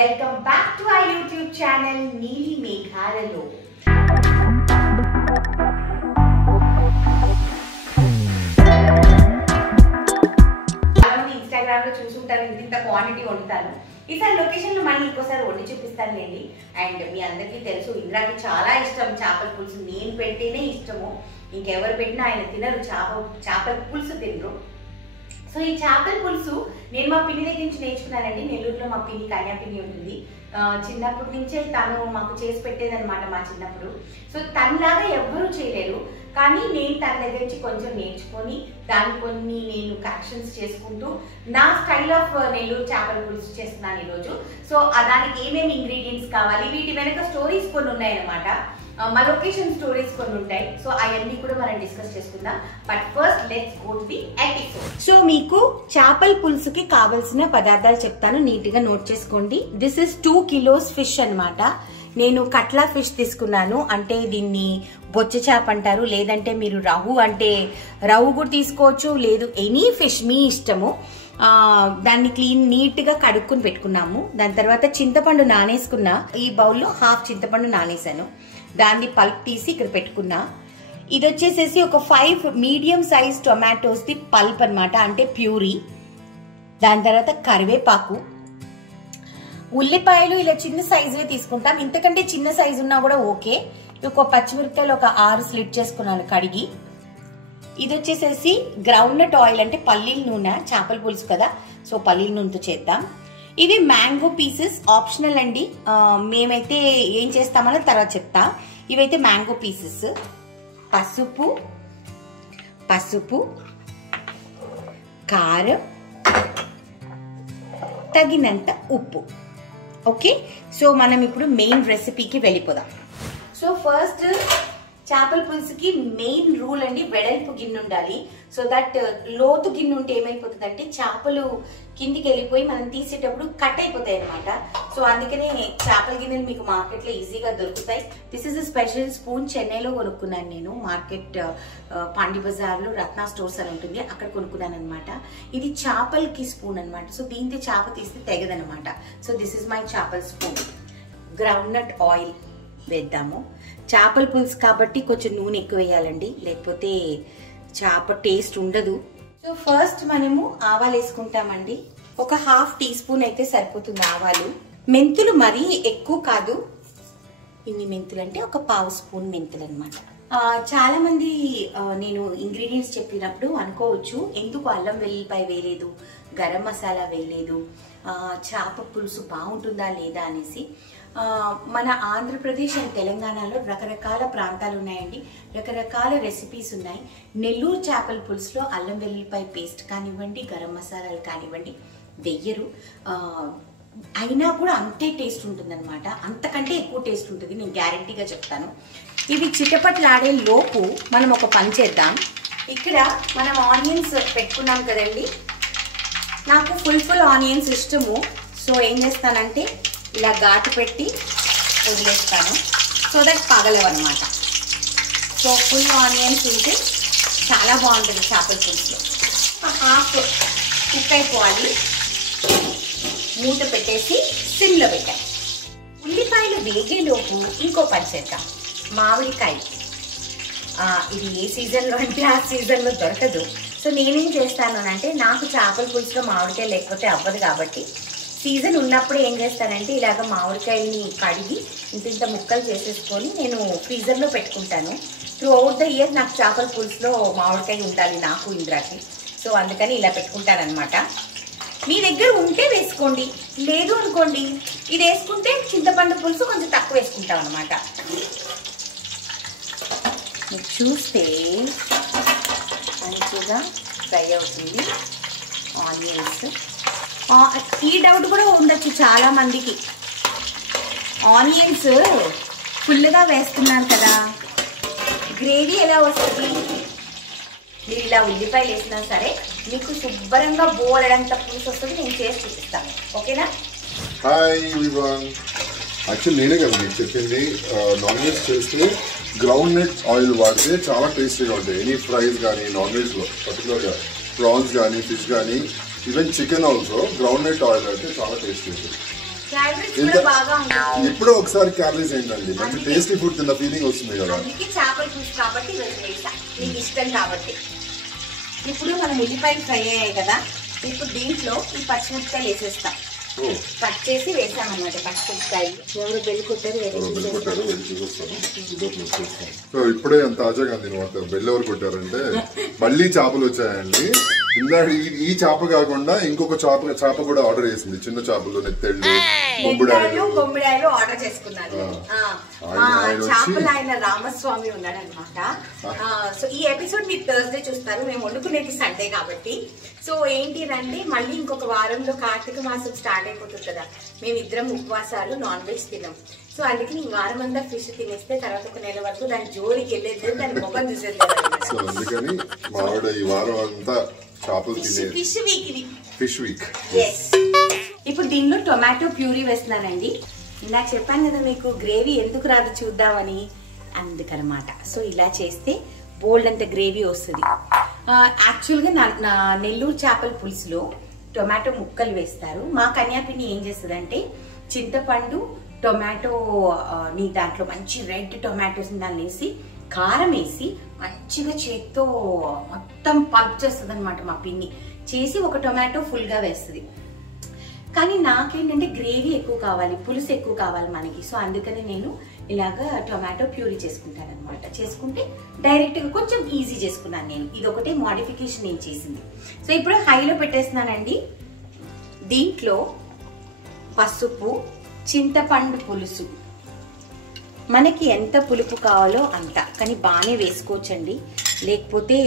Welcome back to our YouTube channel నీలి మేఘాలలో. Instagram లో చూసుంటారు ఇంత క్వాంటిటీ వండుతాను. ఈసారి లొకేషన్ లో మళ్ళీ ఇంకోసారి వండి చూపిస్తాను లేండి. అండ్ మీ అందరికీ తెలుసు ఇంద్రాకి చాలా ఇష్టం చేపల పులుసు. నేను పెట్టేనే ఇష్టము, ఇంకెవరు పెట్టినా ఆయన తినరు. చేపల పులుసు తినరు. సో ఈ చేపల పులుసు నేను మా పిన్ని దగ్గర నుంచి నేర్చుకున్నానండి. నెల్లూరులో మా పిన్ని కన్యా పిన్ని ఉంటుంది. చిన్నప్పటి నుంచే తను మాకు చేసి పెట్టేదన్నమాట మా చిన్నప్పుడు. సో తనలాగా ఎవ్వరూ చేయలేరు, కానీ నేను తన దగ్గర నుంచి కొంచెం నేర్చుకొని దాన్ని కొన్ని నేను కరెక్షన్స్ చేసుకుంటూ నా స్టైల్ ఆఫ్ నెల్లూరు చేపల పులుసు చేస్తున్నాను ఈరోజు. సో దానికి ఏమేమి ఇంగ్రీడియంట్స్ కావాలి, వీటి వెనక స్టోరీస్ కొన్ని ఉన్నాయన్నమాట. మా లొకేషన్ స్టోరీస్ కొన్ని ఉంటాయి. సో అవన్నీ కూడా మనం డిస్కస్ చేసుకుందాం. But first let's go to the episode. So మీకు చేపల పులుసుకి కావాల్సిన పదార్థాలు చెప్తాను, నీట్ గా నోట్ చేసుకోండి. దిస్ ఇస్ 2 kilos ఫిష్ అన్నమాట. నేను కట్లా ఫిష్ తీసుకున్నాను, అంటే దీన్ని బొచ్చ చేప అంటారు, లేదంటే మీరు రహు అంటే రహు కూడా తీసుకోవచ్చు, లేదు ఎనీ ఫిష్ మీ ఇష్టము. దాన్ని క్లీన్ నీట్ గా కడుక్కుని పెట్టుకున్నాము. దాని తర్వాత చింతపండు నానేసుకున్నా. ఈ బౌల్లో హాఫ్ చింతపండు నానేసాను, దాన్ని పల్ప్ తీసి ఇక్కడ పెట్టుకున్నా. ఇది వచ్చేసేసి ఒక 5 medium size tomatoes the pulp అనమాట, అంటే ప్యూరీ. దాని తర్వాత కరివేపాకు, ఉల్లిపాయలు ఇలా చిన్న సైజులో తీసుకుంటాం, ఇంతకంటే చిన్న సైజు ఉన్నా కూడా ఓకే. ఒక పచ్చిమిరపకాయలు ఒక 6 స్లిట్ చేసుకున్నాను కడిగి. ఇది వచ్చేసేసి గ్రౌండ్ నట్ ఆయిల్, అంటే పల్లీల నూనె, చేపల పులుసు కదా, సో పల్లీల నూనెతో చేద్దాం. ఇవి మ్యాంగో పీసెస్, ఆప్షనల్ అండి. మేమైతే ఏం చేస్తామని తర్వాత చెప్తా. ఇవైతే మ్యాంగో పీసెస్. పసుపు, కారం, తగినంత ఉప్పు. ఓకే, సో మనం ఇప్పుడు మెయిన్ రెసిపీకి వెళ్ళిపోదాం. సో ఫస్ట్ చేపల పులుసుకి మెయిన్ రూల్ అండి, వెడల్పు గిన్నె ఉండాలి. సో దట్ లోతు గిన్నె ఉంటే ఏమైపోతుంది అంటే చేపలు కిందికి వెళ్ళిపోయి మనం తీసేటప్పుడు కట్ అయిపోతాయి అనమాట. సో అందుకనే చేపల గిన్నెలు మీకు మార్కెట్ లో ఈజీగా దొరుకుతాయి. దిస్ ఇస్ స్పెషల్ స్పూన్, చెన్నైలో కొనుక్కున్నాను నేను. మార్కెట్ పాండి బజార్ లో రత్నా స్టోర్స్ అని ఉంటుంది, అక్కడ కొనుక్కున్నాను అనమాట. ఇది చేపలకి స్పూన్ అనమాట. సో దీంతో చేప తీస్తే తెగదనమాట. సో దిస్ ఇస్ మై చేపల స్పూన్. గ్రౌండ్ నట్ ఆయిల్ వేద్దాము. చేపల పులుసు కాబట్టి కొంచెం నూనె ఎక్కువ వేయాలండి, లేకపోతే చేప టేస్ట్ ఉండదు. సో ఫస్ట్ మనము ఆవాలు వేసుకుంటామండి. ఒక 1/2 టీ స్పూన్ అయితే సరిపోతుంది ఆవాలు. మెంతులు మరీ ఎక్కువ కాదు, ఇన్ని మెంతులు అంటే ఒక 1/2 స్పూన్ మెంతులు అనమాట. చాలా మంది నేను ఇంగ్రీడియంట్స్ చెప్పినప్పుడు అనుకోవచ్చు, ఎందుకు అల్లం వెల్లుల్లిపాయ వేయలేదు, గరం మసాలా వేయలేదు, చేప పులుసు బాగుంటుందా లేదా అనేసి. మన ఆంధ్రప్రదేశ్ అండ్ తెలంగాణలో రకరకాల ప్రాంతాలు ఉన్నాయండి, రకరకాల రెసిపీస్ ఉన్నాయి. నెల్లూరు చేపల పులుసులో అల్లం వెల్లుల్లిపాయ పేస్ట్ కానివ్వండి, గరం మసాలాలు కానివ్వండి వెయ్యరు. అయినా కూడా అంతే టేస్ట్ ఉంటుంది అనమాట, అంతకంటే ఎక్కువ టేస్ట్ ఉంటుంది, నేను గ్యారంటీగా చెప్తాను. ఇవి చిటపట్లాడే లోపు మనం ఒక పని చేద్దాం. ఇక్కడ మనం ఆనియన్స్ పెట్టుకున్నాం కదండి, నాకు ఫుల్ ఆనియన్స్ ఇష్టము. సో ఏం చేస్తానంటే ఇలా ఘాటు పెట్టి వదిలేస్తాను, సో దట్ పగలవన్నమాట. సో ఫుల్ ఆనియన్స్ ఉంటే చాలా బాగుంటుంది చేపల పులుసులో. హాఫ్ కుక్ అయిపోవాలి, మూత పెట్టేసి సిమ్లో పెట్టాను. ఉల్లిపాయలు వేగేలోపు ఇంకో పని చేద్దాం. మామిడికాయ, ఇది ఏ సీజన్లో అంటే ఆ సీజన్లో దొరకదు. సో నేనేం చేస్తాను అంటే, నాకు చేపల పులుసులో మామిడికాయ లేకపోతే అవ్వదు కాబట్టి సీజన్ ఉన్నప్పుడు ఏం చేస్తానంటే ఇలాగ మామిడికాయని కడిగి ఇంత ముక్కలు చేసేసుకొని నేను ఫ్రీజర్లో పెట్టుకుంటాను. త్రూ అవుట్ ద ఇయర్ నాకు చేపల పులుసులో మామిడికాయ ఉండాలి, నాకు ఇంద్రాకి. సో అందుకని ఇలా పెట్టుకుంటాను అనమాట. మీ దగ్గర ఉంటే వేసుకోండి, లేదు అనుకోండి ఇది వేసుకుంటే చింతపండు పులుసు కొంచెం తక్కువ వేసుకుంటాం అనమాట. మీరు చూస్తే మంచిగా ఫ్రై అవుతుంది ఆనియన్స్. ఈ డౌట్ కూడా ఉండొచ్చు చాలా మందికి, ఆనియన్స్ ఫుల్గా వేస్తున్నారు కదా, గ్రేవీ ఎలా వస్తుంది? మీరు ఇలా ఉల్లిపాయలు వేసినా సరే మీకు శుభ్రంగా బోలెడంత పులుసు వస్తుంది. నేను చేసి చూపిస్తాను, ఓకేనా? Hi everyone. యాక్చువల్లీ నేనే కదా మీకు చెప్పింది, నాన్ వెజ్ చేస్తే గ్రౌండ్ నట్ ఆయిల్ వాడితే చాలా టేస్టీగా ఉంటాయి. ఎనీ ఫ్రైస్ కానీ నాన్ వెజ్లో పర్టికులర్గా ప్రాన్స్ కానీ ఫిష్ కానీ even chicken also groundnut oil అయితే చాలా టేస్టీ ఉంటుంది. ఎప్పుడో ఒకసారి క్యాలరీస్ ఏంటండి, మంచి టేస్టీ ఫుడ్ తిన్న ఫీలింగ్ వస్తుంది కదా. చేపల పులుసు కాబట్టి నీకు ఇష్టం కాబట్టి. ఇప్పుడు మనం ఉల్లిపాయలు ఫ్రై అయ్యాయి కదా, ఇప్పుడు దీంట్లో ఈ పచ్చిమిరపకాయలు వేసేస్తాం. కట్ చేసి వేసామన్నమాట పచ్చిమిరపకాయలు. ఎవరు బెల్లి కొట్టారు ఇప్పుడే తాజాగా బెల్లి ఎవరు కొట్టారంటే మళ్ళీ చేపలు వచ్చాయండి. ఇందాక ఈ చేప కాకుండా ఇంకొక చేప కూడా ఆర్డర్ చేసింది. చిన్న చేపలు, నెత్తెళ్ళు, బొమ్మిడాయలు ఆర్డర్ చేసుకున్నాను. చేపలు ఆయన రామస్వామి ఉన్నాడు అనమాట. సో ఈ ఎపిసోడ్ మీరు థర్స్డే చూస్తారు, మేము వండుకునేది సండే కాబట్టి. సో ఏంటిదంటే మళ్ళీ ఇంకొక వారంలో కార్తీక మాసం స్టార్ట్ అయిపోతుంది కదా, మేమిద్దరం ఉపవాసాలు నాన్ వెజ్ తిన్నాం. సో అందుకే ఈ వారం అంతా ఫిష్ తినేస్తే తర్వాత ఒక నెల వరకు దాని జోలికి వెళ్ళేది, దాని ముఖం చూసేది. సో అందుకని మా ఆవిడ ఈ వారం అంతా చేపలు తినేది. Fish week. ఇప్పుడు దీనిలో టొమాటో ప్యూరీ వేస్తున్నానండి. ఇందాక చెప్పాను కదా మీకు గ్రేవీ ఎందుకు రాదు చూద్దామని, అందుకనమాట. సో ఇలా చేస్తే బోల్డ్ అంత గ్రేవీ వస్తుంది. యాక్చువల్గా నా నెల్లూరు చేపల పులుసులో టొమాటో ముక్కలు వేస్తారు. మా కన్యాపిని ఏం చేస్తుంది అంటే చింతపండు, టొమాటో నీ దాంట్లో మంచి రెడ్ టొమాటోస్ దాన్ని వేసి కారం వేసి మంచిగా చేత్తో మొత్తం పల్ప్ చేస్తుంది అనమాట. మా పిన్ని చేసి ఒక టొమాటో ఫుల్గా వేస్తుంది. కానీ నాకేంటంటే గ్రేవీ ఎక్కువ కావాలి, పులుసు ఎక్కువ కావాలి మనకి. సో అందుకని నేను ఇలాగా టొమాటో ప్యూరీ చేసుకుంటాను అనమాట. చేసుకుంటే డైరెక్ట్గా కొంచెం ఈజీ చేసుకున్నాను నేను. ఇది ఒకటే మోడిఫికేషన్ నేను చేసింది. సో ఇప్పుడు హైలో పెట్టేస్తున్నానండి. దీంట్లో పసుపు, చింతపండు పులుసు, మనకి ఎంత పులుపు కావాలో అంత, కానీ బాగానే వేసుకోవచ్చండి, లేకపోతే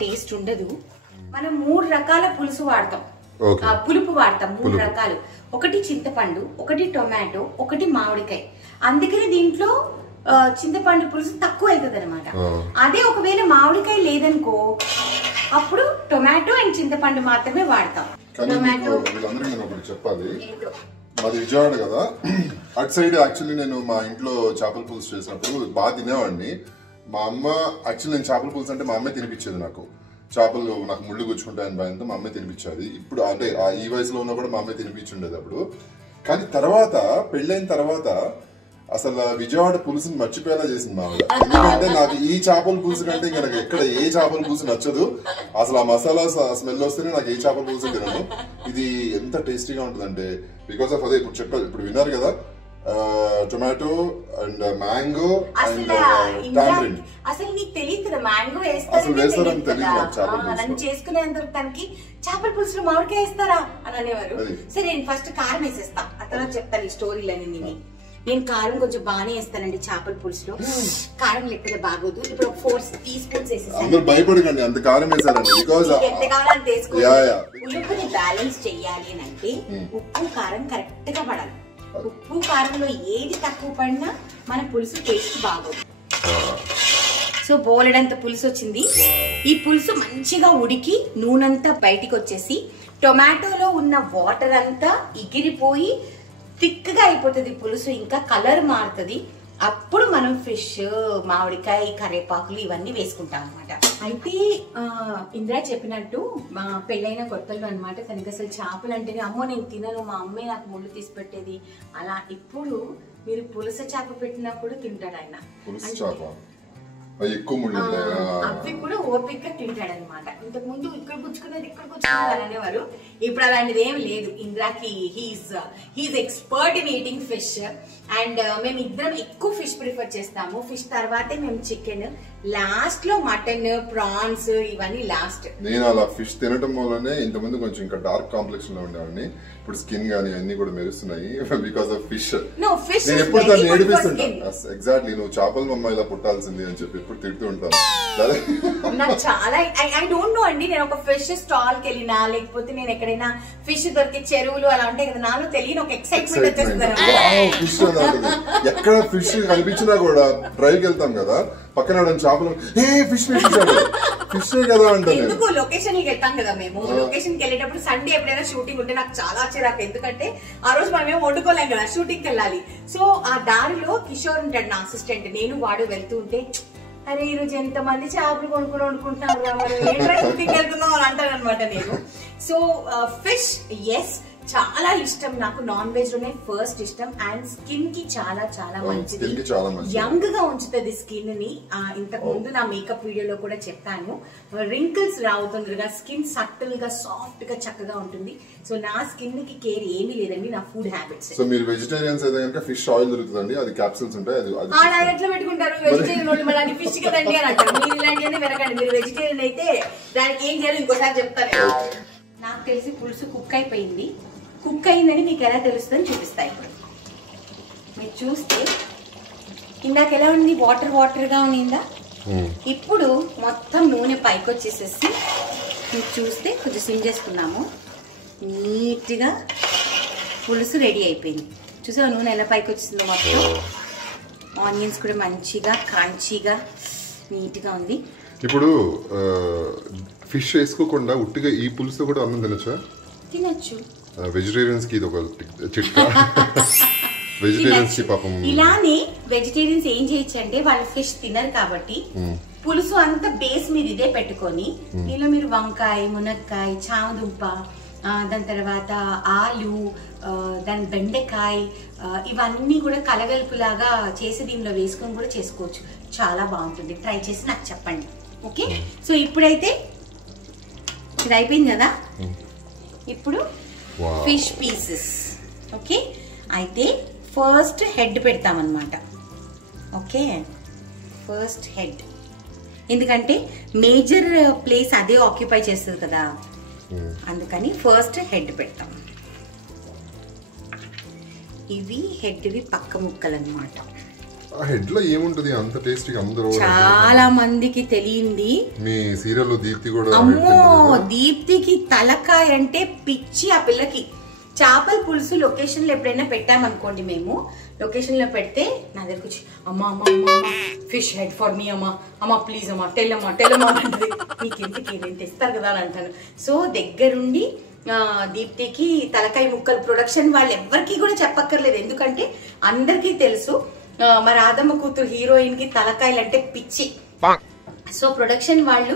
టేస్ట్ ఉండదు. మనం 3 రకాల పులుసు వాడతాం, పులుపు వాడతాం 3 రకాలు. ఒకటి చింతపండు, ఒకటి టొమాటో, ఒకటి మామిడికాయ. అందుకని దీంట్లో చింతపండు పులుసు తక్కువ అవుతుంది అనమాట. అదే ఒకవేళ మామిడికాయ లేదనుకో అప్పుడు టొమాటో అండ్ చింతపండు మాత్రమే వాడతాం. చెప్పాలి, మాది విజయవాడ కదా, అటు సైడ్ యాక్చువల్లీ నేను మా ఇంట్లో చేపల పులుసు చేసినప్పుడు బాగా తినేవాడిని. మా అమ్మ యాక్చువల్లీ నేను చేపల పులుసు అంటే మా అమ్మే తినిపించేది. చేపలు నాకు ముళ్ళు గుచ్చుకుంటాయని భయంతో మా అమ్మే తినిపించేది. ఇప్పుడు అంటే ఈ వయసులో ఉన్నా కూడా మా అమ్మే తినిపించుండేది అప్పుడు. కానీ తర్వాత పెళ్ళైన తర్వాత అసలు విజయవాడ పులుసుని మర్చిపోయేలా చేసింది మా ఆవిడ. ఎందుకంటే నాకు ఈ చేపల పులుసు కంటే ఇంకా నాకు ఎక్కడ ఏ చేపల పులుసు నచ్చదు. అసలు ఆ మసాలా స్మెల్ వస్తేనే నాకు ఏ చేపల పులుసు తినను. ఇది ఎంత టేస్టీగా ఉంటుందంటే బికాస్ ఆఫ్ అదే ఇప్పుడు చెప్పారు, ఇప్పుడు విన్నారు కదా, tomato and mango and tamarind. అసలు నీకు తెలియదు కదా మ్యాంగో వేస్తారని తెలియదు. చేసుకునేందుకు తనకి చేపల పులుసులో మామిడికాయ వేస్తారా అని అనేవారు. సరే నేను ఫస్ట్ కారం వేసేస్తా, ఆ తర్వాత చెప్తాను ఈ స్టోరీలన్నీ. నేను కారం కొంచెం బాగానే వేస్తానండి చేపల పులుసులో, కారం లెక్కన బాగోదు. ఇప్పుడు 4 teaspoons వేసేసాను. భయపడకండి, అంత కారం వేసారండి. ఎంత కావాలని వేసుకోవాలి. ఉప్పుని బ్యాలెన్స్ చెయ్యాలి అని అంటే ఉప్పు కారం కరెక్ట్ గా పడాలి. ఉప్పు కారంలో ఏది తక్కువ పడినా మన పులుసు టేస్ట్ బాగోదు. సో బోలెడంత పులుసు వచ్చింది. ఈ పులుసు మంచిగా ఉడికి నూనెంతా బయటికి వచ్చేసి టొమాటోలో ఉన్న వాటర్ అంతా ఎగిరిపోయి థిక్గా అయిపోతుంది పులుసు, ఇంకా కలర్ మారుతుంది. అప్పుడు మనం ఫిష్, మామిడికాయ, కరివేపాకులు ఇవన్నీ వేసుకుంటాం అనమాట. అయితే ఇందిరా చెప్పినట్టు మా పెళ్ళైన కొత్తలో అనమాట తనకి అసలు చేపలు అంటేనే అమ్మో నేను తినను, మా అమ్మే నాకు ముళ్ళు తీసి పెట్టేది అలా. ఇప్పుడు మీరు పులుసు చేప పెట్టినప్పుడు తింటాడు ఆయన, అవి కూడా ఓపిక తింటాడు అనమాట. ఇంతకు ముందు ఇక్కడ కూర్చుకునేది అనేవారు, ఇప్పుడు అలాంటిది ఏం లేదు. ఇంద్రాకి he is expert in eating fish. And మేము ఇద్దరం ఎక్కువ ఫిష్ ప్రిఫర్ చేస్తాము. ఫిష్ తర్వాతే మేము చికెన్, లాస్ట్ లో మటన్, ప్రాన్స్ ఇవన్నీ లాస్ట్. నేను అలా ఫిష్ తినడం వల్లనే ఇంతకుముందు కొంచెం ఇంకా డార్క్ కాంప్లెక్షన్ లో ఉండేవాడిని. ఇప్పుడు స్కిన్ గానీ అన్ని కూడా మెరుస్తున్నాయి బికాస్ ఆఫ్ ఫిష్. నేను ఎప్పుడు దాన్ని ఏడిపిస్తుంటా, ఎగ్జాక్ట్లీ నువ్వు చేపల మమ్మ ఇలా పుట్టాల్సింది అని చెప్పి ఎప్పుడు తిడుతూ ఉంటాను. నాకు చాలా ఐ డోంట్ నో అండి, నేను ఒక ఫిష్ స్టాల్ కి వెళ్ళినా లేకపోతే నేను ఎక్కడైనా ఫిష్ దొరికే చెరువులు అలా ఉంటాయి కదా, నాలో తెలియని ఒక ఎక్సైట్మెంట్ వచ్చేస్తుంది. ఎక్కడ ఫిష్ కనిపించినా కూడా డ్రైవ్కి వెళ్తాం కదా, పక్కన చేపలు ఫిష్ ఫిష్ కదా అంటే ఎందుకు లొకేషన్ కి వెళ్తాం కదా మేము. లొకేషన్ కి వెళ్ళేటప్పుడు సండే ఎప్పుడైనా షూటింగ్ ఉంటే నాకు చాలా చిరాకు, ఎందుకంటే ఆ రోజు మనం ఏం వండుకోలేం కదా, షూటింగ్ కి వెళ్ళాలి. సో ఆ దారిలో కిషోర్ ఉంటాడు నా అసిస్టెంట్, నేను వాడు వెళ్తూ ఉంటే అరే ఈ రోజు ఎంత మంది చేపలు కొనుక్కొని వండుకుంటున్నారు, షూటింగ్ వెళ్తున్నాం అని అంటాను అనమాట నేను. సో ఫిష్ ఎస్, చాలా ఇష్టం నాకు. నాన్ వెజ్ లోనే ఫస్ట్ ఇష్టం. అండ్ స్కిన్ కి చాలా చాలా మంచిది, యంగ్ గా ఉంచుతుంది స్కిన్ ని. ఇంతకు ముందు నా మేకప్ వీడియోలో కూడా చెప్పాను, రింకిల్స్ రావు తొందరగా, స్కిన్ సటిల్ గా సాఫ్ట్ గా చక్కగా ఉంటుంది. సో నా స్కిన్ కి కేర్ ఏమీ లేదండి, నా ఫుడ్ హ్యాబిట్స్. సో మీరు వెజిటేరియన్స్ అయితే కనుక ఫిష్ ఆయిల్ దొరుకుతుందండి, అది క్యాప్సూల్స్ ఉంటాయి. అది ఎట్లా పెట్టుకుంటారు వెజిటేరియన్ వాళ్ళు, మళ్ళీ ఫిష్ కదండి అని అంటారు. మీరు ఇలాంటివన్నీ వినకండి. మీరు వెజిటేరియన్ అయితే దానికి ఏం చేయాలి ఇంకోసారి చెప్తారు. నాకు తెలిసి పులుసు కుక్ అయిపోయింది. కుక్ అయిందని మీకు ఎలా తెలుస్తుందని చూపిస్తాయి. ఇప్పుడు మీరు చూస్తే ఇందాక ఎలా ఉంది, వాటర్ వాటర్ గా ఉన్నిందా. ఇప్పుడు మొత్తం నూనె పైకి వచ్చేసేసి మీరు చూస్తే కొంచెం సిమ్ చేసుకున్నాము. నీట్ గా పులుసు రెడీ అయిపోయింది. చూసా నూనె ఎలా పైకి వచ్చిందో. మొత్తం ఆనియన్స్ కూడా మంచిగా క్రంచీగా నీట్ గా ఉంది. ఇప్పుడు ఫిష్ వేసుకోకుండా ఉట్టిగా ఈ పులుసు కూడా అన్నం తినొచ్చా? తినొచ్చు. వెజిటేరియన్స్ కి ఇది ఒక చిట్కా. వెజిటేరియన్స్ కి పాపం ఇలానే వెజిటేరియన్స్ ఏం చేయొచ్చు అంటే వాళ్ళు ఫిష్ తినరు కాబట్టి పులుసు అంతా బేస్ మీరు ఇదే పెట్టుకొని దీనిలో మీరు వంకాయ, మునక్కాయ, చామదుంప, దాని తర్వాత ఆలు, దాని బెండకాయ, ఇవన్నీ కూడా కలగలుపులాగా చేసి దీనిలో వేసుకొని కూడా చేసుకోవచ్చు. చాలా బాగుంటుంది. ట్రై చేసి నాకు చెప్పండి. ఓకే, సో ఇప్పుడైతే ఇది అయిపోయింది కదా. ఇప్పుడు ఫిష్ పీసెస్. ఓకే, అయితే ఫస్ట్ హెడ్ పెడతామన్నమాట. ఓకే, ఫస్ట్ హెడ్, ఎందుకంటే మేజర్ ప్లేస్ అదే ఆక్యుపై చేస్తుంది కదా, అందుకని ఫస్ట్ హెడ్ పెడతాం. ఇవి హెడ్వి పక్క ముక్కలు అన్నమాట. హెడ్ లో ఏముంటది అంత టేస్టీ? అందరూ చాలా మందికి తెలియంది. మీ సీరియల్ దీప్తి కూడా, అమ్మో దీప్తికి తలకాయ అంటే పిచ్చి. ఆ పిల్లకి చేపల పులుసు లొకేషన్ లో ఎప్పుడైనా పెట్టామనుకోండి, మేము లొకేషన్ లో పెడితే నా దగ్గరకు వచ్చి అమ్మా అమ్మా అమ్మా ఫిష్ హెడ్ ఫర్ మీ అమ్మా, అమ్మా ప్లీజ్ అమ్మా టెల్లమ్మా టెల్లమ్మా అంటది. నీకు ఎందుకు నేను తెస్తారు కదా అని అంటాను. సో దగ్గరుండి దీప్తికి తలకాయ ముక్కలు ప్రొడక్షన్ వాళ్ళు ఎవరికి కూడా చెప్పక్కర్లేదు, ఎందుకంటే అందరికీ తెలుసు మా రాధమ్మ కూతురు హీరోయిన్ కి తలకాయలు అంటే పిచ్చి. సో ప్రొడక్షన్ వాళ్ళు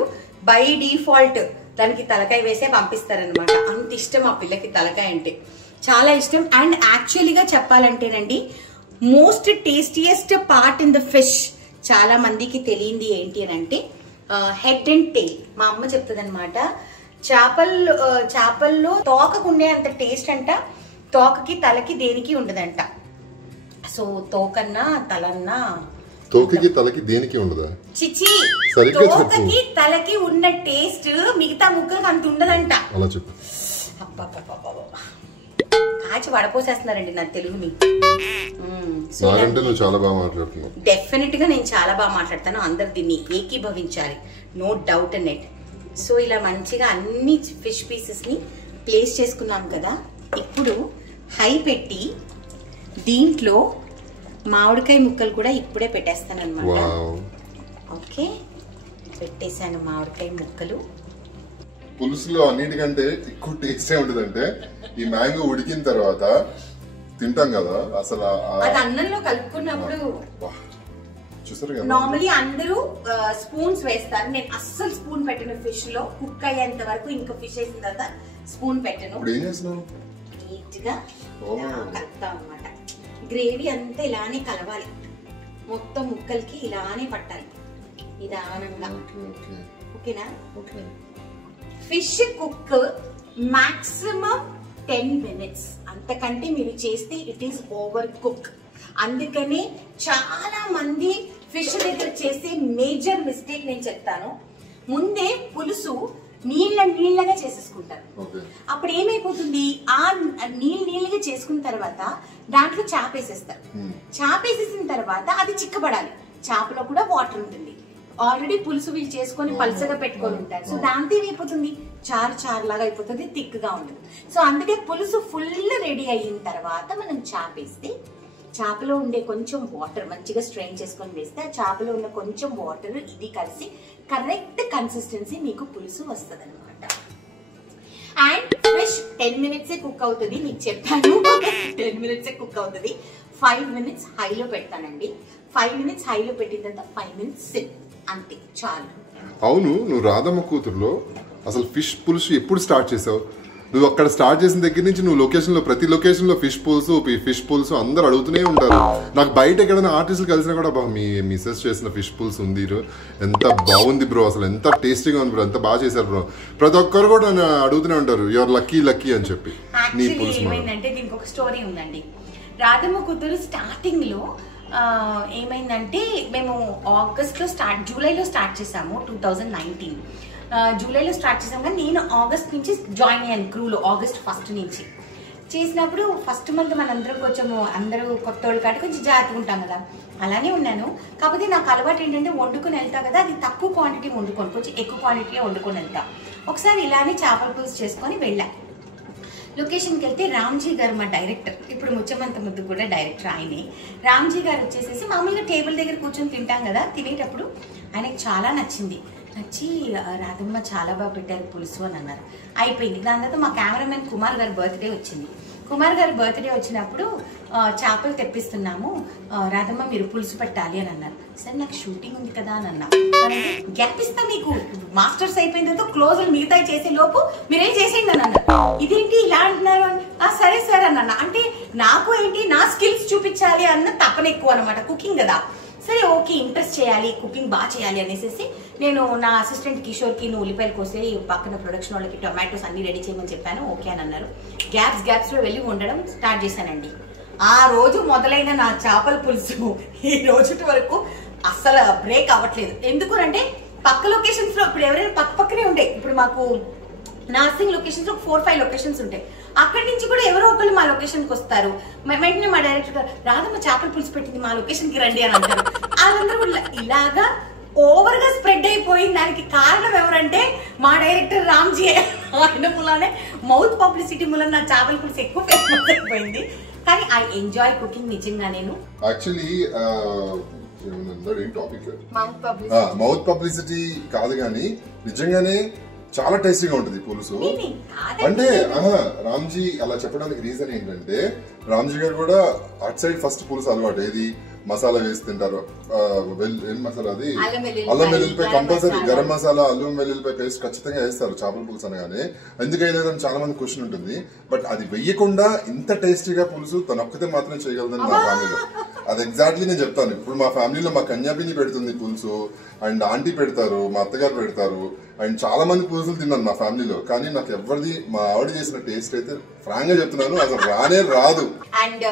బై డిఫాల్ట్ దానికి తలకాయ వేసే పంపిస్తారనమాట. అంత ఇష్టం ఆ పిల్లకి తలకాయ అంటే, చాలా ఇష్టం. అండ్ యాక్చువల్లీగా చెప్పాలంటేనండి most tastiest part in the fish చాలా మందికి తెలియంది ఏంటి అని అంటే హెడ్ అండ్ టెయిల్. మా అమ్మ చెప్తుంది అనమాట, చేపల్లో తోకకుండే అంత టేస్ట్ అంట తోకకి తలకి దేనికి ఉండదంట. సో తోకన్నా తలన్నా, తోకకి తలకి దేనికి ఉండదా? చిచి, తోకకి తలకి ఉన్న టేస్ట్ మిగతా ముక్కలకి అంత ఉండదంట. అలా చెప్పు. కాచి వడపోసేస్తున్నారండి నా తెలుగుని. చాలా బాగా మాట్లాడుతున్నావు. డెఫినెట్ గా నేను చాలా బాగా మాట్లాడతాను, అందరు దీన్ని ఏకీభవించాలి, no doubt in it. So ఇలా మంచిగా అన్ని ఫిష్ పీసెస్ ని ప్లేస్ చేసుకున్నాం కదా. ఇప్పుడు హై పెట్టి దీంట్లో మామిడికాయ ముక్కలు కూడా ఇప్పుడే పెట్టేస్తాను అనమాట. ఓకే, పెట్టేశాను మామిడికాయ ముక్కలు. పులుసులో అన్నిటికంటే ఎక్కువ టేస్ట్ ఏముంటదంటే ఈ మ్యాంగో ఉడికిన తర్వాత తింటాం కదా, అసలు అది అన్నంలో కలుపుకున్నప్పుడు. చూసారు కదా, నార్మలీ అందరూ స్పూన్స్ వేస్తారు, నేను అస్సలు స్పూన్ పెట్టను. ఫిష్ లో కుక్ అయ్యేంత వరకు, ఇంకా ఫిష్ వేసిన తర్వాత స్పూన్ పెట్టను. ఇప్పుడు ఏం చేస్తున్నావు? నీట్ గా కలుపుతాం అనమాట. గ్రేవీ అంతా ఇలానే కలవాలి, మొత్తం ముక్కలకి ఇలానే పట్టాలి నిదానంగా. ఓకేనా? ఫిష్ కుక్ మాక్సిమం 10 minutes, అంతకంటే మీరు చేస్తే ఇట్ ఈస్ ఓవర్ కుక్. అందుకనే చాలా మంది ఫిష్ దగ్గర చేసే మేజర్ మిస్టేక్ నేను చెప్తాను, ముందే పులుసు నీళ్ళగా చేసేసుకుంటారు. అప్పుడు ఏమైపోతుంది, ఆ నీళ్ళగా చేసుకున్న తర్వాత దాంట్లో చాపేసేస్తారు. చాపేసేసిన తర్వాత అది చిక్కబడాలి, చేపలో కూడా వాటర్ ఉంటుంది. ఆల్రెడీ పులుసు వీళ్ళు చేసుకొని పలుసగా పెట్టుకొని ఉంటారు. సో దాంతో ఏమైపోతుంది, చారు లాగా అయిపోతుంది, థిక్గా ఉంటుంది. సో అందుకే పులుసు ఫుల్ రెడీ అయిన తర్వాత మనం చాపేస్తే చేపలో ఉండే కొంచెం వాటర్ మంచిగా స్ట్రెయిన్ చేసుకొని వేస్తే ఆ చేపలో ఉన్న కొంచెం వాటర్ ఇది కలిసి కరెక్ట్ కన్సిస్టెన్సీ మీకు పులుసు వస్తుంది అనమాట. అండ్ ఫిష్ 10 minutes కుక్ అవుతుంది, మీకు చెప్పాను 10 minutes కుక్ అవుతుంది. 5 minutes హైలో పెడతానండి. 5 minutes హైలో పెట్టిన తర్వాత 5 minutes సిమ్, అంతే చాలు. అవును, నువ్వు రాధమ్మ కూతురులో అసలు ఫిష్ పులుసు ఎప్పుడు స్టార్ట్ చేసావు? నువ్వు అక్కడ స్టార్ట్ చేసిన దగ్గర నుంచి నువ్వు లొకేషన్ లో ప్రతి లొకేషన్ లో ఫిష్ పుల్స్ అందరు అడుగుతూనే ఉంటారు. నాకు బయట ఎక్కడైనా ఆర్టిస్టులు కలిసినా కూడా మీ మిసెస్ చేసిన ఫిష్ పుల్స్ ఉంది ఎంత బాగుంది బ్రో, అసలు ఎంత టేస్టీగా ఉంది బ్రో, ఎంత బాగా చేశారు బ్రో, ప్రతి ఒక్కరు కూడా నన్ను అడుగుతూనే ఉంటారు యువర్ లక్కీ అని చెప్పి. నీ పులుసు ఏమైందంటే దీనికి ఒక స్టోరీ ఉందండి. రాధమ్మ కూతురు స్టార్టింగ్ లో ఏమైందంటే మేము జూలైలో స్టార్ట్ చేసాము 2019. జూలైలో స్టార్ట్ చేసాం కానీ నేను ఆగస్ట్ నుంచి జాయిన్ అయ్యాను క్రూలో, ఆగస్ట్ 1 నుంచి చేసినప్పుడు ఫస్ట్ మంత్ మనందరం కొంచెము అందరూ కొత్త వాళ్ళు కాబట్టి కొంచెం జాగ్రత్తగా ఉంటాం కదా, అలానే ఉన్నాను. కాకపోతే నాకు అలవాటు ఏంటంటే వండుకొని వెళ్తా కదా, అది తక్కువ క్వాంటిటీ వండుకొని కొంచెం ఎక్కువ క్వాంటిటీగా వండుకొని వెళ్తా. ఒకసారి ఇలానే చేపల పులుసు చేసుకొని వెళ్ళా. లొకేషన్కి వెళ్తే రామ్జీ గారు మా డైరెక్టర్, ఇప్పుడు ముచ్చమంత ముద్దు కూడా డైరెక్టర్ ఆయనే. రామ్జీ గారు వచ్చేసేసి మామూలుగా టేబుల్ దగ్గర కూర్చొని తింటాం కదా, తినేటప్పుడు ఆయనకు చాలా నచ్చి రాధమ్మ చాలా బాగా పెట్టారు పులుసు అని అన్నారు. అయిపోయింది. దాని తర్వాత మా కెమెరామెన్ కుమార్ గారి బర్త్డే వచ్చింది. కుమార్ గారి బర్త్డే వచ్చినప్పుడు చేపలు తెప్పిస్తున్నాము, రాధమ్మ మీరు పులుసు పెట్టాలి అని అన్నారు. సరే నాకు షూటింగ్ ఉంది కదా అని అన్నా. గ్యాప్ ఇస్తా మీకు, మాస్టర్స్ అయిపోయిన తర్వాత క్లోజులు మిగతా చేసే లోపు మీరేం చేసేయండి అని అన్నారు. ఇదేంటి ఇలా అంటున్నారు అని, సరే సరే అని అన్నా. అంటే నాకు ఏంటి నా స్కిల్స్ చూపించాలి అన్న తపన ఎక్కువ అనమాట, కుకింగ్ కదా. సరే ఓకే, ఇంప్రెస్ చేయాలి, కుకింగ్ బాగా చేయాలి అనేసి నేను నా అసిస్టెంట్ కిషోర్కి నువ్వు ఉల్లిపాయలు కోసే పక్కన ప్రొడక్షన్ వాళ్ళకి టొమాటోస్ అన్ని రెడీ చేయమని చెప్పాను. ఓకే అని అన్నారు. గ్యాప్స్లో వెళ్ళి వండడం స్టార్ట్ చేశానండి. ఆ రోజు మొదలైన నా చేపల పులుసు ఈ రోజు వరకు అస్సలు బ్రేక్ అవ్వట్లేదు. ఎందుకంటే పక్క లొకేషన్స్ లో ఇప్పుడు ఎవరైనా పక్కనే ఉంటాయి. ఇప్పుడు మాకు నార్సింగ్ లొకేషన్స్ లో 4-5 లొకేషన్స్ ఉంటాయి. అక్కడి నుంచి కూడా ఎవరో ఒకళ్ళు మా లొకేషన్కి వస్తారు. వెంటనే మా డైరెక్టర్ గారు రాధమ్మ చేపల పులుసు పెట్టింది మా లొకేషన్ కి రండి అని అంటారు. వాళ్ళందరూ ఇలాగా ఓవర్ గా స్ప్రెడ్ అయిపోయింది. దానికి కారణం ఎవరంటే మా డైరెక్టర్ రామ్జీ. ఆయన మూలనే మౌత్ పబ్లిసిటీ మూలన నా చేపల పులుసు ఎక్కువ ఫేమస్ అయిపోయింది. కానీ ఐ ఎంజాయ్ కుకింగ్ నిజంగా. నేను యాక్చువల్లీ మౌత్ పబ్లిసిటీ కాదు కానీ నిజంగానే చాలా టేస్టీగా ఉంటుంది పులుసు. అంటే రామ్జీ అలా చెప్పడానికి రీజన్ ఏంటంటే రామ్జీ గారు కూడా అట్ సైడ్ ఫస్ట్ పులుసు అలవాటు. ఏది మసాలా వేసి తింటారు, ఏం మసాలా అది అల్లం వెల్లుల్లిపాయ కంపల్సరీ, గరం మసాలా అల్లం వెల్లుల్లిపాయ పేస్ట్ ఖచ్చితంగా వేస్తారు చేపల పులుసు అనగానే. ఎందుకైనా చాలా మంది క్వశ్చన్ ఉంటుంది. బట్ అది వెయ్యకుండా ఇంత టేస్టీగా పులుసు తనొక్కతే మాత్రమే చేయగలదని మా ఫ్యామిలీలో. అది ఎగ్జాక్ట్లీ నేను చెప్తాను. ఇప్పుడు మా ఫ్యామిలీలో మా కన్యాపిని పెడుతుంది పులుసు, అండ్ ఆంటీ పెడతారు, మా అత్తగారు పెడతారు, అండ్ చాలా మంది పులుసులు తిన్నాను మా ఫ్యామిలీలో. కానీ నాకు ఎవరిది మా ఆవిడ చేసిన టేస్ట్ అయితే ఫ్రాంక్ గా చెప్తున్నాను అసలు రానే రాదు. అండ్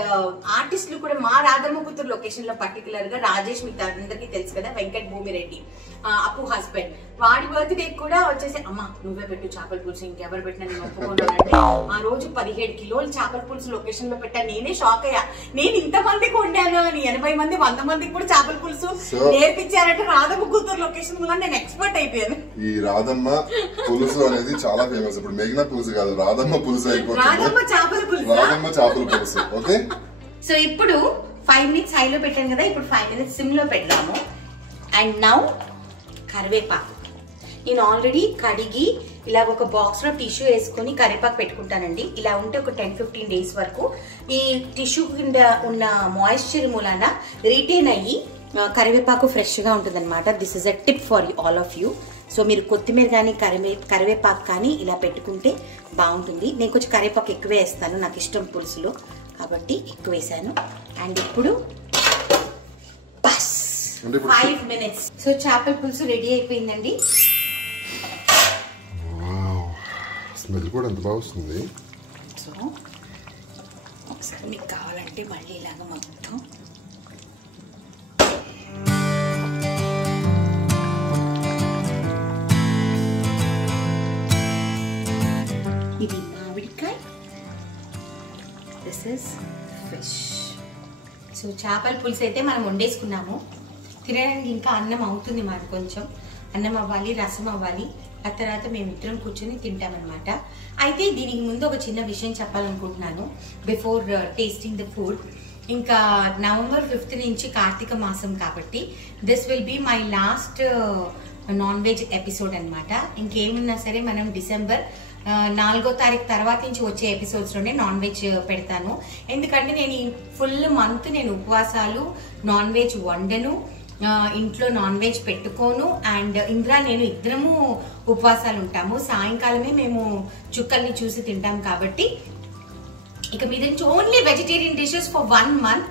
ఆర్టిస్టులు కూడా మా రాధమ్మ కూతురు లొకేషన్ లో పర్టికులర్ గా రాజేష్, మీకు అందరికీ తెలుసు కదా, వెంకట్ భూమిరెడ్డి అప్పు హస్బెండ్, వాడి బర్త్డే కూడా వచ్చేసి అమ్మ నువ్వే పెట్టు చేపల పులుసు, ఇంకెవరు పెట్టినా నేను ఒప్పుకున్నానంటే ఆ రోజు 17 కిలోలు చేపల పులుసు లొకేషన్ లో పెట్టా. నేనే షాక్ అయ్యా, నేను ఇంతమందికి వండాను అని. 80 మంది 100 మందికి కూడా చేపల పులుసు నేర్పించారంటే రాధమ్మ కూతురు లొకేషన్ వల్ల నేను ఎక్స్పర్ట్ అయిపోయాను. ఈ రాధమ్మ పులుసు అనేది చాలా ఫేమస్. ఇప్పుడు మేఘనా పులుసు కాదు, రాధమ్మ పులుసు అయిపోతుంది. రాధమ్మ చేపల పులుసు. ఓకే, సో ఇప్పుడు 5 minutes హైలో పెట్టాను కదా, ఇప్పుడు 5 minutes సిమ్ లో పెడదాము. అండ్ నౌ కరివేపాకు నేను ఆల్రెడీ కడిగి ఇలా ఒక బాక్స్ లో టిష్యూ వేసుకొని కరివేపాకు పెట్టుకుంటానండి. ఇలా ఉంటే ఒక 10-15 days వరకు ఈ టిష్యూ కింద ఉన్న మాయిశ్చర్ మూలాన రిటైన్ అయ్యి కరివేపాకు ఫ్రెష్ గా ఉంటుంది అనమాట. This is a tip for all of you. So మీరు కొత్తిమీర కానీ కరివేపాకు కానీ ఇలా పెట్టుకుంటే బాగుంటుంది. నేను కొంచెం కరివేపాకు ఎక్కువ వేస్తాను, నాకు ఇష్టం పులుసులో కాబట్టి ఎక్కువ వేసాను. అండ్ ఇప్పుడు 5 minutes. సో చేపల పులుసు రెడీ అయిపోయిందండి. స్మెల్ కూడా ఎంత బాగా వస్తుంది. సో ఒకసారి మీకు కావాలంటే మళ్ళీ ఇలాగ మొత్తం ఇది మామిడికాయ, దిస్ ఇస్ ఫిష్. సో చేపల పులుసు అయితే మనం వండేసుకున్నాము. తినడానికి ఇంకా అన్నం అవుతుంది మాది, కొంచెం అన్నం అవ్వాలి, రసం అవ్వాలి. ఆ తర్వాత మేమిద్దరం కూర్చొని తింటామన్నమాట. అయితే దీనికి ముందు ఒక చిన్న విషయం చెప్పాలనుకుంటున్నాను బిఫోర్ టేస్టింగ్ ద ఫుడ్. ఇంకా November 5th నుంచి కార్తీక మాసం కాబట్టి this will be my last non veg episode అనమాట. ఇంకేమున్నా సరే మనం December 4వ తారీఖు తర్వాత నుంచి వచ్చే ఎపిసోడ్స్ లోనే నాన్ వెజ్ పెడతాను. ఎందుకంటే నేను ఈ ఫుల్ మంత్ నేను ఉపవాసాలు, నాన్ వెజ్ వండను, ఇంట్లో నాన్ వెజ్ పెట్టుకోను. అండ్ ఇంద్ర నేను ఇద్దరము ఉపవాసాలు ఉంటాము. సాయంకాలమే మేము చుక్కల్ని చూసి తింటాం కాబట్టి ఇక మీద నుంచి only vegetarian dishes for 1 month.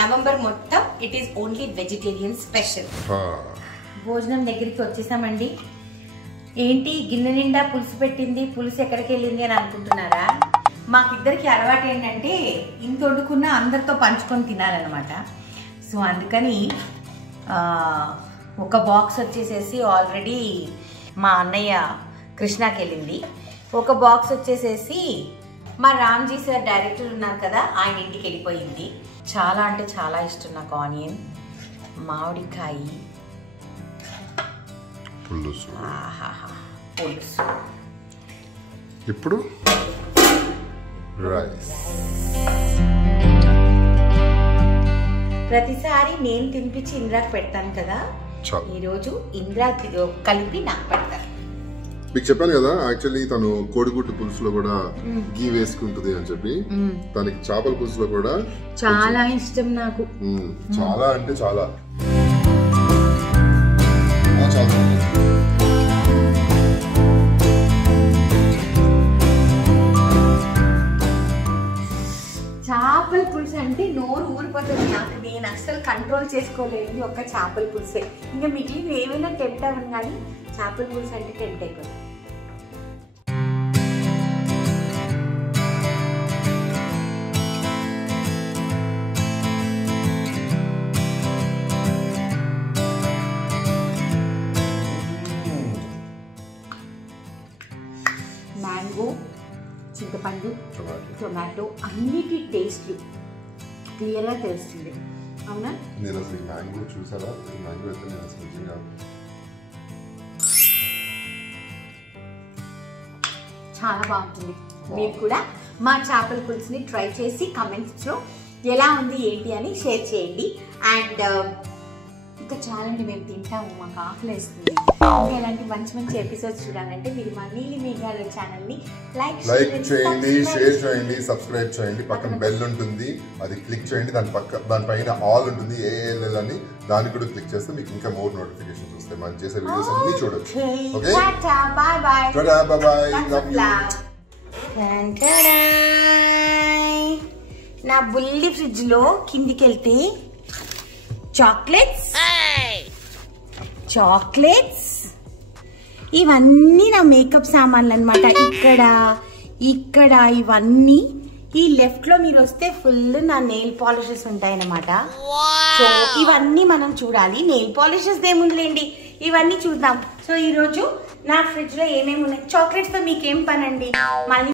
November మొత్తం it is only vegetarian special. భోజనం దగ్గరికి వచ్చేసామండి. ఏంటి గిన్నె నిండా పులుసు పెట్టింది, పులుసు ఎక్కడికి వెళ్ళింది అని అనుకుంటున్నారా? మాకిద్దరికి అలవాటు ఏంటంటే ఇంత వండుకున్నా అందరితో పంచుకొని తినాలన్నమాట. సో అందుకని ఒక బాక్స్ వచ్చేసేసి ఆల్రెడీ మా అన్నయ్య కృష్ణాకి వెళ్ళింది. ఒక బాక్స్ వచ్చేసేసి మా రామ్జీ సార్ డైరెక్టర్ ఉన్నారు కదా, ఆయన ఇంటికి వెళ్ళిపోయింది. చాలా అంటే చాలా ఇష్టం నాకు ఆనియన్, మామిడికాయ పులుసు. పులుసు. ఇప్పుడు రైస్. ప్రతిసారి నేను తినిపించి ఇంద్రాకి పెడతాను కదా, ఈరోజు ఇంద్రా కలిపి నాకు పెడతాను. మీకు చెప్పాను కదా యాక్చువల్లీ తను కోడిగుడ్డు పులుసులో కూడా గీ వేసుకుంటుంది అని చెప్పి. తనకి చేపల పులుసులో కూడా చాలా ఇష్టం నాకు. చాలా అంటే చాలా. చేపల పులుసు అంటే నోరు ఊరిపోతుంది నాకు. నేను అస్సలు కంట్రోల్ చేసుకోలేదు ఒక్క చేపల పులుసే. ఇంకా మిగిలిన ఏమైనా టెంప్ట్ అవ్వను, కానీ చేపల పులుసు అంటే టెంప్ట్ అయిపోతుంది. మ్యాంగో, చింతపండు, టొమాటో అన్నిటి టేస్ట్లు క్లియర్గా తెలుస్తుంది. అవునా? నేను అసలు ఈ మ్యాంగో చూసారా? ఈ మ్యాంగో అయితే నేను అసలు నిజంగా చాలా బాగుంటుంది. మీరు కూడా మా చేపల పులుసుని ట్రై చేసి కమెంట్స్లో ఎలా ఉంది ఏంటి అని షేర్ చేయండి. అండ్ ఇంకా చాలండి, మేము తింటాము, మాకు ఆకలి వేస్తుంది. ఇంకా ఇలాంటి మంచి మంచి ఎపిసోడ్స్ చూడాలంటే మీరు మా నీలి మేఘాల ఛానల్ని లైక్ చేయండి, షేర్ చేయండి, సబ్స్క్రైబ్ చేయండి. పక్కన బెల్ ఉంటుంది, అది క్లిక్ చేయండి. దానిపైన ఆల్ ఉంటుంది, ఏఎల్ఎల్ అని, దాన్ని కూడా క్లిక్ చేస్తే మీకు ఇంకా మోర్ నోటిఫికేషన్స్ వస్తాయి. మనం చేసే వీడియోస్ అన్ని చూడొచ్చు. Okay, bye bye. టాటా, బాయ్ బాయ్. నా బుల్లి ఫ్రిడ్జ్ లో కిందికి వెళ్తే చాక్లెట్స్ ఇవన్నీ నా మేకప్ సామాన్లు అనమాట. ఇక్కడ ఇవన్నీ. ఈ లెఫ్ట్ లో మీరు వస్తే ఫుల్ నా నెయిల్ పాలిషెస్ ఉంటాయన్నమాట. సో ఇవన్నీ మనం చూడాలి. నెయిల్ పాలిషెస్ ఏముందిలేండి, ఇవన్నీ చూద్దాం. సో ఈరోజు నా ఫ్రిడ్జ్ లో ఏమేమి ఉన్నాయి. చాక్లెట్స్ తో మీకేం పనండి? మళ్ళీ